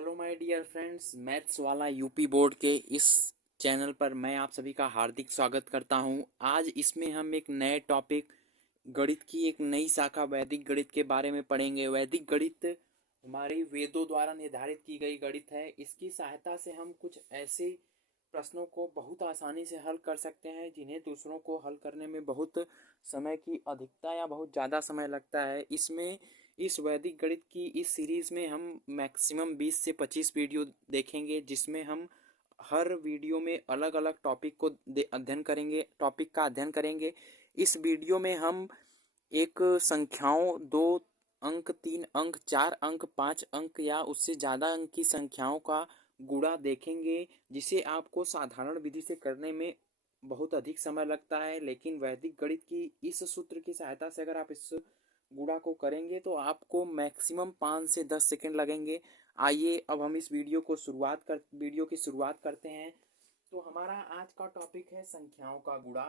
Hello my dear friends, maths वाला UP board के इस चैनल पर मैं आप सभी का हार्दिक स्वागत करता हूं। आज इसमें हम एक नए टॉपिक गणित की एक नई शाखा वैदिक गणित के बारे में पढ़ेंगे। वैदिक गणित हमारी वेदों द्वारा निर्धारित की गई गणित है। इसकी सहायता से हम कुछ ऐसे प्रश्नों को बहुत आसानी से हल कर सकते हैं जिन्हें दूसरों को हल करने में बहुत समय की अधिकता या बहुत ज़्यादा समय लगता है। इस वैदिक गणित की इस सीरीज़ में हम मैक्सिमम 20 से 25 वीडियो देखेंगे, जिसमें हम हर वीडियो में अलग अलग टॉपिक का अध्ययन करेंगे। इस वीडियो में हम एक संख्याओं 2 अंक, 3 अंक, 4 अंक, 5 अंक या उससे ज़्यादा अंक की संख्याओं का गुणा देखेंगे, जिसे आपको साधारण विधि से करने में बहुत अधिक समय लगता है। लेकिन वैदिक गणित की इस सूत्र की सहायता से अगर आप इस गुणा को करेंगे तो आपको मैक्सिमम 5 से 10 सेकंड लगेंगे। आइए अब हम इस वीडियो की शुरुआत करते हैं। तो हमारा आज का टॉपिक है संख्याओं का गुणा।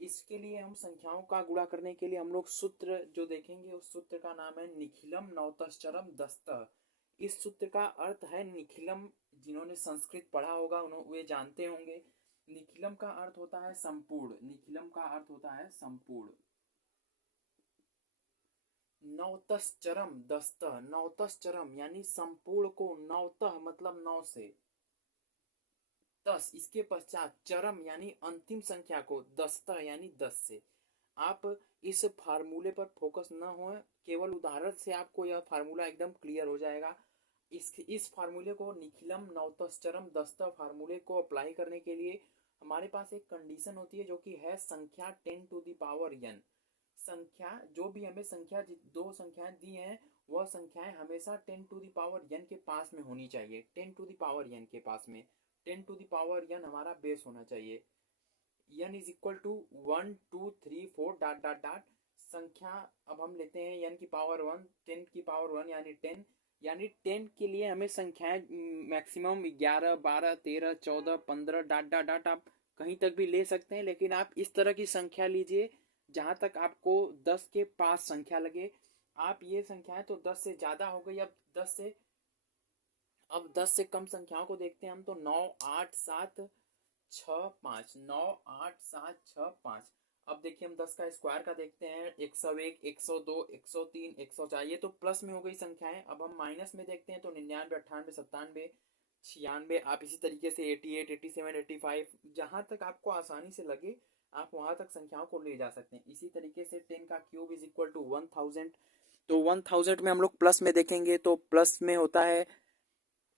इसके लिए हम संख्याओं का गुणा करने के लिए हम लोग सूत्र जो देखेंगे, उस सूत्र का नाम है निखिलम नवतश्चरम दस्तः। इस सूत्र का अर्थ है निखिलम। जिन्होंने संस्कृत पढ़ा होगा उन्होंने वे जानते होंगे। निखिलम का अर्थ होता है संपूर्ण। निखिलम का अर्थ होता है संपूर्ण। नवतश्चरम दस्तः, नवतश्चरम यानी संपूर्ण को, नवतः मतलब 9 से, 10 इसके पश्चात, चरम यानी अंतिम संख्या को, दस्तः यानी 10 से। आप इस फार्मूले पर फोकस न हो, केवल उदाहरण से आपको यह फार्मूला एकदम क्लियर हो जाएगा। इस फार्मूले को, निखिलम नवतश्चरम दस्तः फार्मूले को अप्लाई करने के लिए हमारे पास एक कंडीशन होती है, जो कि है संख्या 10 टू द पावर n। संख्या जो भी हमें दो संख्याएं दी हैं, वह संख्याएं हमेशा 10 टू द पावर n के पास में होनी चाहिए। 10 टू द पावर n के पास में, 10 टू द पावर n हमारा बेस होना चाहिए। n is equal to 1 2 3 4 dot dot dot संख्या। अब हम लेते हैं n की पावर 1, 10 की पावर 1 यानी 10। यानी 10 के लिए हमें संख्याएं मैक्सिमम 11 12 13 14 15 डॉट डॉट डॉट आप कहीं तक भी ले सकते हैं, लेकिन आप इस तरह की संख्या लीजिए जहां तक आपको 10 के पास संख्या लगे। आप ये संख्याएं तो 10 से ज़्यादा हो गई। अब 10 से कम संख्याओं को देखते हैं हम, तो 9 8 7 6 5, 9 8 7 6 5। अब देखिए हम 10 का स्क्वायर का देखते हैं, 101 102 103 104, ये तो प्लस में हो गई संख्याएं। अब हम माइनस में देखते हैं तो 99 98 97 96। आप इसी तरीके से 88 87 85, जहां तक आपको आसानी से लगे आप वहां तक संख्याओं को ले जा सकते हैं। इसी तरीके से 10 का क्यूब इज इक्वल टू 1000। तो 1000 में हम लोग प्लस में देखेंगे तो प्लस में होता है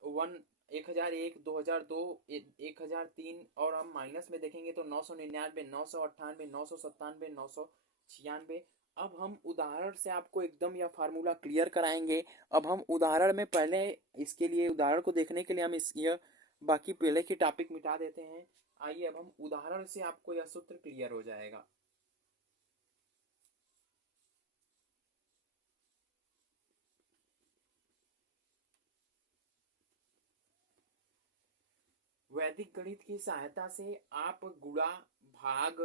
1001 2002 1003। और हम माइनस में देखेंगे तो 999 998 997 996। अब हम उदाहरण से आपको एकदम यह फार्मूला क्लियर कराएंगे। अब हम उदाहरण में पहले, इसके लिए उदाहरण को देखने के लिए हम इस यह बाकी पहले की टॉपिक मिटा देते हैं। आइए अब हम उदाहरण से आपको यह सूत्र क्लियर हो जाएगा। वैदिक गणित की सहायता से आप गुणा, भाग,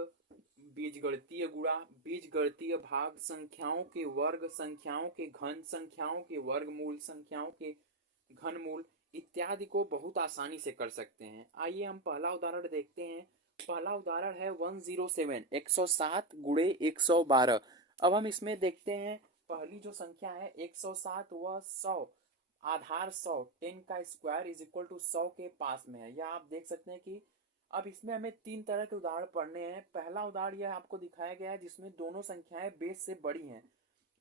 बीजगणितीय गुणा, बीजगणितीय भाग, संख्याओं के वर्ग, संख्याओं के घन, संख्याओं के वर्गमूल, संख्याओं के घनमूल इत्यादि को बहुत आसानी से कर सकते हैं। आइए हम पहला उदाहरण देखते हैं। पहला उदाहरण है 107, 107 गुणे 112। अब हम इसमें देखते हैं, पहली जो संख्या है 107, वह 100, आधार 100, 10 का स्क्वायर इज इक्वल टू 100 के पास में है। यह आप देख सकते हैं कि अब इसमें हमें 3 तरह के उदाहरण पढ़ने हैं। पहला उदाहरण यह आपको दिखाया गया है जिसमें दोनों संख्याएं बेस से बड़ी हैं।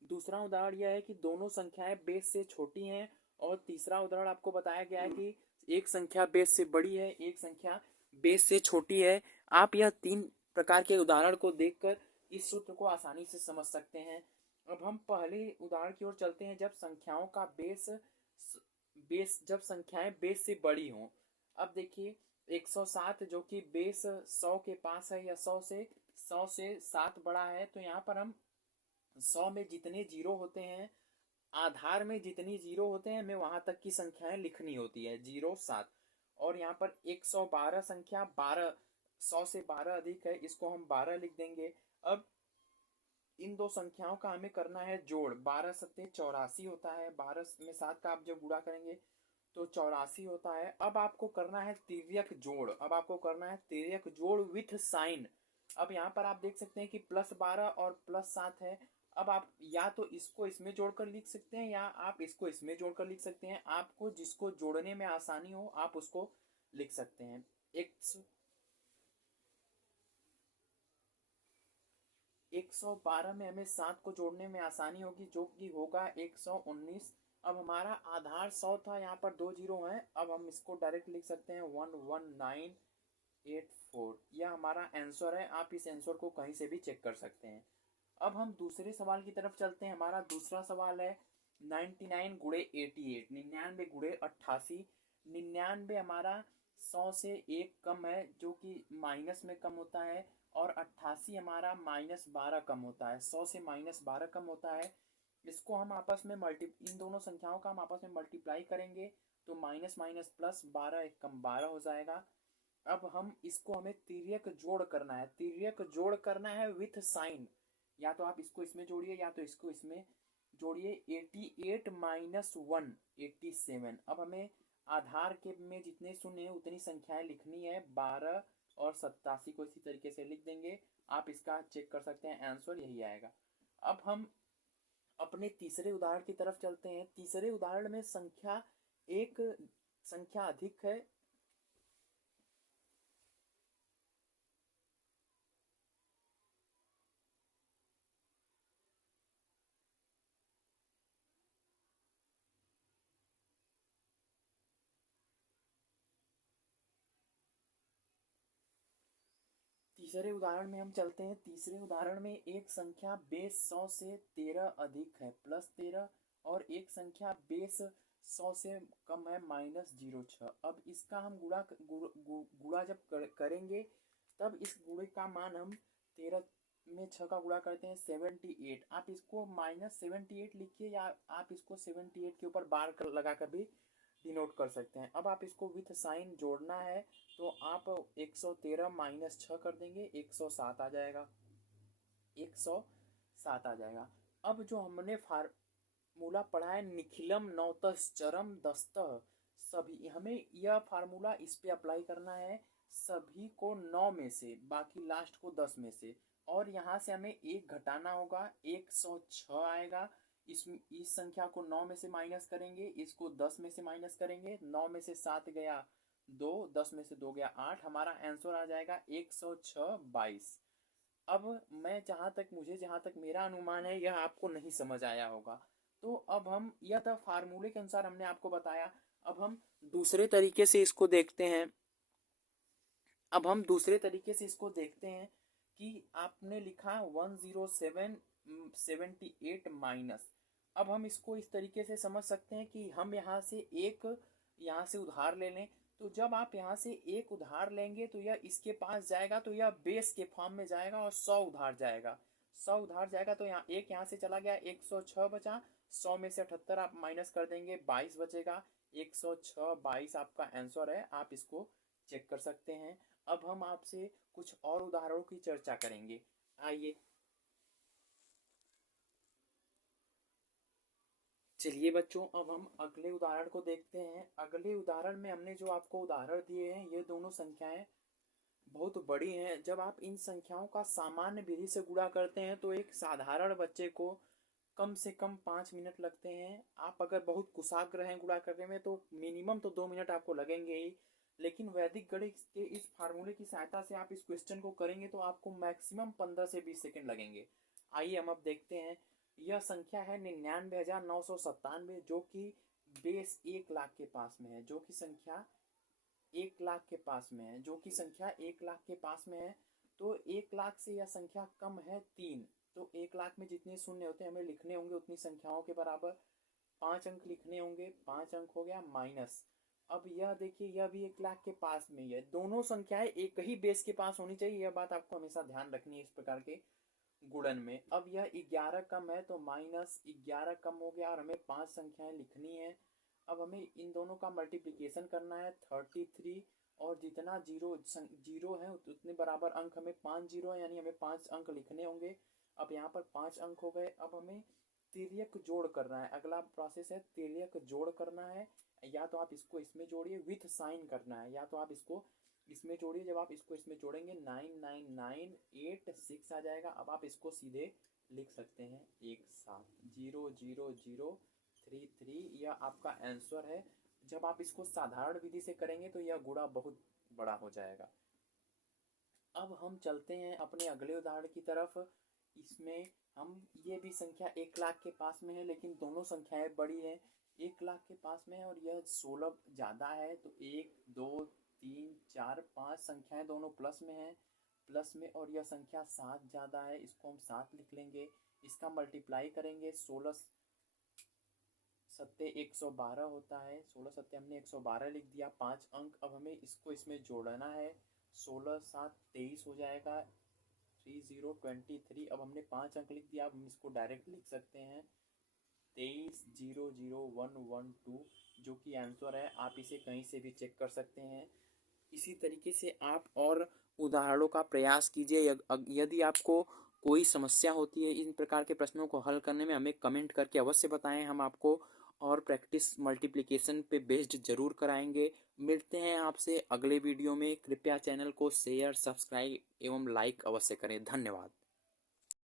दूसरा उदाहरण यह है कि दोनों संख्याएं बेस से छोटी हैं। और तीसरा उदाहरण आपको बताया गया है कि एक संख्या बेस से बड़ी है, एक संख्या बेस से छोटी है। आप यह 3 प्रकार के उदाहरण को देखकर इस सूत्र को आसानी से समझ सकते हैं। अब हम पहले उदाहरण की ओर चलते हैं, जब संख्याओं का जब संख्याएं बेस से बड़ी हों। अब देखिए 107 जो कि बेस 100 के पास है, या 100 से 7 बड़ा है, तो यहाँ पर हम 100 में जितने जीरो होते हैं, आधार में जितनी जीरो होते हैं, हमें वहां तक की संख्याएं लिखनी होती है, 0 7। और यहाँ पर 112 संख्या 12, 100 से 12 अधिक है, इसको हम 12 लिख देंगे। अब इन दो संख्याओं का हमें करना है जोड़। 12 सत्ते 84 होता है। 12 में 7 का आप जब गुणा करेंगे तो 84 होता है। अब आपको करना है तिर्यक जोड़, अब आपको करना है तिर्यक जोड़ विथ साइन। अब यहाँ पर आप देख सकते हैं कि +12 और +7 है। अब आप या तो इसको इसमें जोड़कर लिख सकते हैं या आप इसको इसमें जोड़कर लिख सकते हैं। आपको जिसको जोड़ने में आसानी हो आप उसको लिख सकते हैं। 112 में हमें 7 को जोड़ने में आसानी होगी, जो कि होगा 119। अब हमारा आधार 100 था, यहाँ पर 2 जीरो हैं। अब हम इसको डायरेक्ट लिख सकते हैं 11984। यह हमारा आंसर है। आप इस आंसर को कहीं से भी चेक कर सकते हैं। अब हम दूसरे सवाल की तरफ चलते हैं। हमारा दूसरा सवाल है 99 गुणे 88, 99 गुणे 88। 99 हमारा 100 से 1 कम है, जो कि माइनस में कम होता है। और 88 हमारा -12 कम होता है, 100 से -12 कम होता है। इसको हम आपस में इन दोनों संख्याओं का हम आपस में मल्टीप्लाई करेंगे तो माइनस माइनस प्लस, 12 एक कम 12 हो जाएगा। अब हम इसको हमें तिर्यक जोड़ करना है, तिर्यक जोड़ करना है विथ साइन। या तो आप इसको इसमें जोड़िए या तो इसको इसमें जोड़िए। 88 माइनस 1 87। अब हमें आधार के में जितने शून्य है उतनी संख्याएं लिखनी है। 12 और 87 को इसी तरीके से लिख देंगे। आप इसका चेक कर सकते हैं, आंसर यही आएगा। अब हम अपने तीसरे उदाहरण की तरफ चलते हैं। तीसरे उदाहरण में एक संख्या अधिक है। तीसरे उदाहरण में हम चलते हैं। तीसरे उदाहरण में एक संख्या बेस 100 से 13 अधिक है, +13। और एक संख्या बेस 100 से कम है, -06। अब इसका हम गुणा जब करेंगे तब इस गुणे का मान हम 13 में 6 का गुणा करते हैं 78। आप इसको -78 लिखिए या आप इसको 78 के ऊपर बार लगा कर भी डिनोट कर सकते हैं। अब आप इसको विथ साइन जोड़ना है तो आप 113 माइनस 6 कर देंगे, 107 आ जाएगा, 107 आ जाएगा। अब जो हमने फार्मूला पढ़ा है निखिलम नौतश्चरम दस्तः, सभी हमें यह फार्मूला इस पे अप्लाई करना है। सभी को 9 में से, बाकी लास्ट को 10 में से। और यहाँ से हमें एक घटाना होगा, 106 आएगा। इस संख्या को 9 में से माइनस करेंगे, इसको 10 में से माइनस करेंगे। 9 में से 7 गया 2, 10 में से 2 गया 8। हमारा आंसर आ जाएगा 106 22। अब मुझे जहाँ तक मेरा अनुमान है यह आपको नहीं समझ आया होगा। तो अब हम यह था फार्मूले के अनुसार हमने आपको बताया। अब हम दूसरे तरीके से इसको देखते हैं। कि आपने लिखा 10778 माइनस। अब हम इसको इस तरीके से समझ सकते हैं कि हम यहाँ से उधार ले लें। तो जब आप यहाँ से एक उधार लेंगे तो यह इसके पास जाएगा, तो यह बेस के फॉर्म में जाएगा और 100 उधार जाएगा। 100 उधार जाएगा तो यहाँ से चला गया, 106 बचा। 100 में से 78 आप माइनस कर देंगे, 22 बचेगा। 106 22 आपका आंसर है। आप इसको चेक कर सकते हैं। अब हम आपसे कुछ और उदाहरणों की चर्चा करेंगे। आइए चलिए बच्चों, अब हम अगले उदाहरण को देखते हैं। अगले उदाहरण में हमने जो आपको उदाहरण दिए हैं ये दोनों संख्याएं बहुत बड़ी हैं। जब आप इन संख्याओं का सामान्य विधि से गुणा करते हैं तो एक साधारण बच्चे को कम से कम 5 मिनट लगते हैं। आप अगर बहुत कुशाग्र हैं गुणा करने में तो मिनिमम तो 2 मिनट आपको लगेंगे ही। लेकिन वैदिक गणित के इस फार्मूले की सहायता से आप इस क्वेश्चन को करेंगे तो आपको मैक्सिमम 15 से 20 सेकंड लगेंगे। आइए हम अब देखते हैं। यह संख्या है 99,997, जो कि बेस 1 लाख के पास में है, जो कि संख्या 1 लाख के पास में है, जो कि संख्या 1 लाख के पास में है। तो 1 लाख से यह संख्या कम है 3। तो 1 लाख में जितने शून्य होते हैं हमें लिखने होंगे उतनी संख्याओं के बराबर। 5 अंक लिखने होंगे, 5 अंक हो गया माइनस। अब यह देखिए, यह भी 1 लाख के पास में ही है। दोनों संख्याएं एक ही बेस के पास होनी चाहिए, यह बात आपको हमेशा ध्यान रखनी है इस प्रकार के गुणन में। अब यह 11 कम है तो -11 कम हो गया और हमें 5 संख्याएं लिखनी है। अब हमें इन दोनों का मल्टीप्लिकेशन करना है 33। और जितना जीरो है उतने बराबर अंक हमें 5 जीरो है, यानी हमें 5 अंक लिखने होंगे। अब यहाँ पर 5 अंक हो गए। अब हमें तिर्यक जोड़ करना है। अगला प्रोसेस है तिर्यक जोड़ करना है। या तो आप इसको इसमें जोड़िए, विथ साइन करना है, या तो आप इसको इसमें जोड़िए। जब आप इसको इसमें जोड़ेंगे 99986 आ जाएगा। अब आप इसको सीधे लिख सकते हैं एक साथ 00033, यह आपका आंसर है। जब आप इसको साधारण विधि से करेंगे तो यह गुणा बहुत बड़ा हो जाएगा। अब हम चलते हैं अपने अगले उदाहरण की तरफ। इसमें हम ये भी संख्या 1 लाख के पास में है, लेकिन दोनों संख्याएं बड़ी हैं। 1 लाख के पास में है और यह 16 ज़्यादा है, तो 1 2 3 4 5 संख्याएं दोनों प्लस में है, प्लस में। और यह संख्या 7 ज़्यादा है, इसको हम 7 लिख लेंगे। इसका मल्टीप्लाई करेंगे, 16 सत्ते 112 होता है। 16 सत्ते हमने 112 लिख दिया, 5 अंक। अब हमें इसको इसमें जोड़ना है, 16 7 23 हो जाएगा, 3023। अब हमने 5 अंक लिख दिया। अब हम इसको डायरेक्ट लिख सकते हैं 23000112, जो कि आंसर है। आप इसे कहीं से भी चेक कर सकते हैं। इसी तरीके से आप और उदाहरणों का प्रयास कीजिए। यदि आपको कोई समस्या होती है इन प्रकार के प्रश्नों को हल करने में, हमें कमेंट करके अवश्य बताएं। हम आपको और प्रैक्टिस मल्टीप्लिकेशन पे बेस्ड जरूर कराएंगे। मिलते हैं आपसे अगले वीडियो में। कृपया चैनल को शेयर, सब्सक्राइब एवं लाइक अवश्य करें। धन्यवाद।